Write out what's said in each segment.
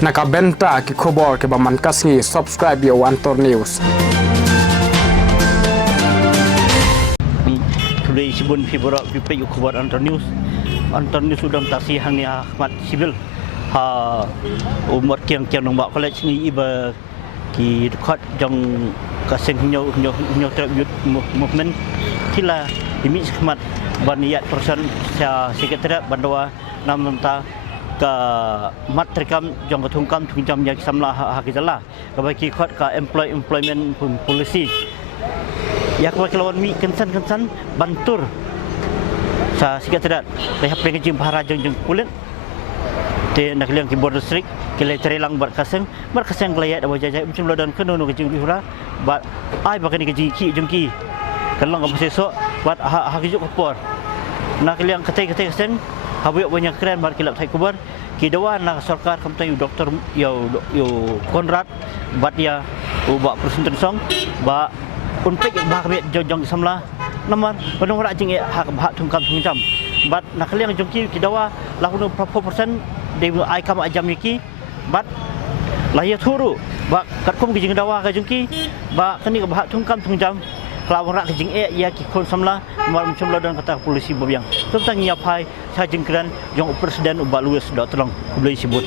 Nakabenta ki khobor ke baman kasngi subscribe yo Antor News. Today sibun fibra pipe yo khobor Antor News. Antor News sudah tasih hang ni Ahmad Sibil. Ha umur kiang nang bak college ni iba ki dekat jong kaseng nyo tribute movement kila dimi khmat baniyat person sa sekretariat bandawa nam ta ka matrikam jong katungkam tunjam yang samlah hakizallah ka baki khot ka employment policy yak wa kelawan mi kensan bantur sa sekretariat dah pengejim bahara jong kulit te nak liang ki border district kile terelang berkaseng kelayat awa jajai macam ladan kenono kejing bihura bat ai bakani keji ki jengki kalong apa sesok bat hakijuk kopor nak liang ketai kaseng habuyok banyak keren bar kilap thai kubar ki dawan nak sarkar kamtai doktor yo Konrad bat ya ubak presiden song ba unpek ba kami jong samla namar penung ra jing hak tungkam tunjam bat nak liang jengki ki dawa lahun 40% de ai kam ajam niki bat lahir turu ba katkum kijing dawa ka jengki ba kani ka bah tungkam tungjam kelawang rak kijing ya ki kon samla mar macam ladan kata polisi bobiang tentang nyapai sa jengkran jong presiden ubak luas dak tolong boleh sebut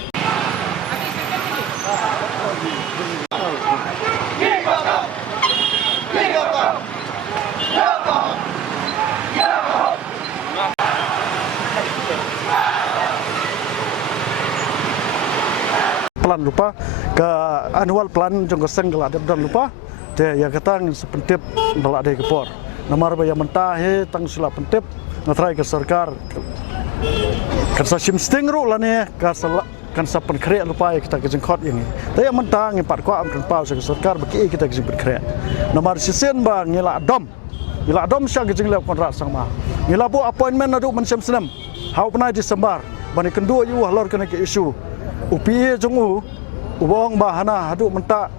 plan lupa ke annual plan jong keseng gelak dan lupa de ya katang sepentip belak de kepor namar ba ya mentah he tang sila pentip natrai ke sarkar kan sa sim sting ru la ne ka sala kan sa pen kre lupa ya kita ke jengkot yang ni de ya mentah ngi pat kwa am pau sa sarkar baki kita ke jeng kre namar sisen ba ngila dom sya ke jeng le kontrak sama ngila bu appointment adu mencem senam hau pernah disembar bani kendua yu lor kena ke isu upi jungu ubong bahana hadu mentak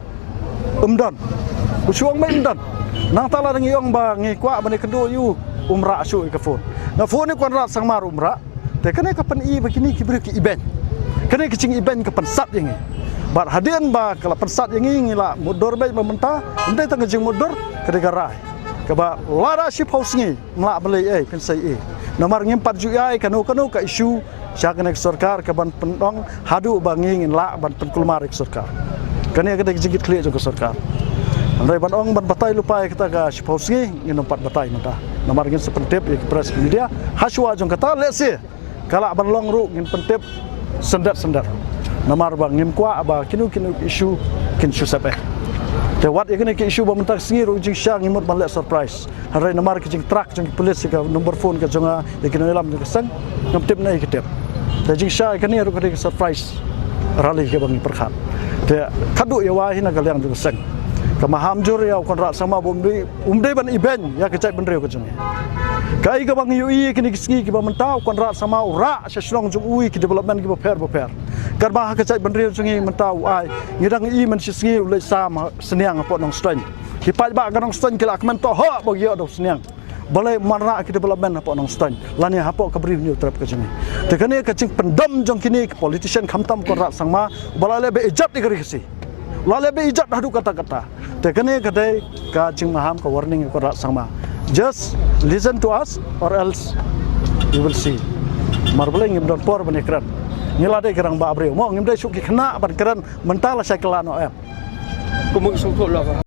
umdan usuang mai umdan nang tala ngi ong ba ngi kwa bani kedu yu umra asu ke fon na fon ni konrat sang mar umra te kene kapan i begini ki beri ki iben kene ki cing iben ke pensat yang ni bar hadian ba kala pensat yang ni ngila mudor bai mementa ndai tang jing mudor ke negara ke ba lara ship house ni mla belai pensai nomor ngimpat ju ai kanu ka isu syakenek sarkar ke ban pendong hadu bangi ngin la ban penkulmar ke sarkar kani kada jigit kli jo ke sarkar andai ban ong ban batai lupa kita ka shipausi ngin empat batai mata nomor ngin sepentip ya press media haswa jong kata lesi kala ban long ru ngin pentip sendat nomor bang ngim kwa ba kinu isu kin susape te wat ikene ke isu ba mentak singiru jing syang ngimut ban le surprise hari nomor ke jing truck jong polis ke number phone ke jonga ikene lam ke sang ngam tip nai ke tip jadi saya kan ni ada surprise rally ke bang perkhat. Dia kadu ya wah hina kalian tu seng. Kemaham jur ya kontrak sama umdai ban event ya kecai bendreu ke jeng. Kai ke bang UI kini kisgi ke bang mentau kontrak sama ura seslong jung UI ke development ke beper. Karba kecai bendreu jeng mentau ai ngidang i men sisgi ulai sama seniang apa nong strain. Hipai ba ganong strain ke lakmen to ha bagi ada seniang. Boleh marah kita development apa nong stand lani apa kabri new trap ke sini tekane kacing pendam jong kini politician khamtam korat sangma boleh be ijat digari kesi lale be ijat hadu kata-kata tekane kadai kacing maham ka warning korat sangma just listen to us or else you will see marbele ngim don por benekran ngila dai kerang ba abreu mo ngim dai suki kena ban keran mentala sakelano em kumung sungkul lah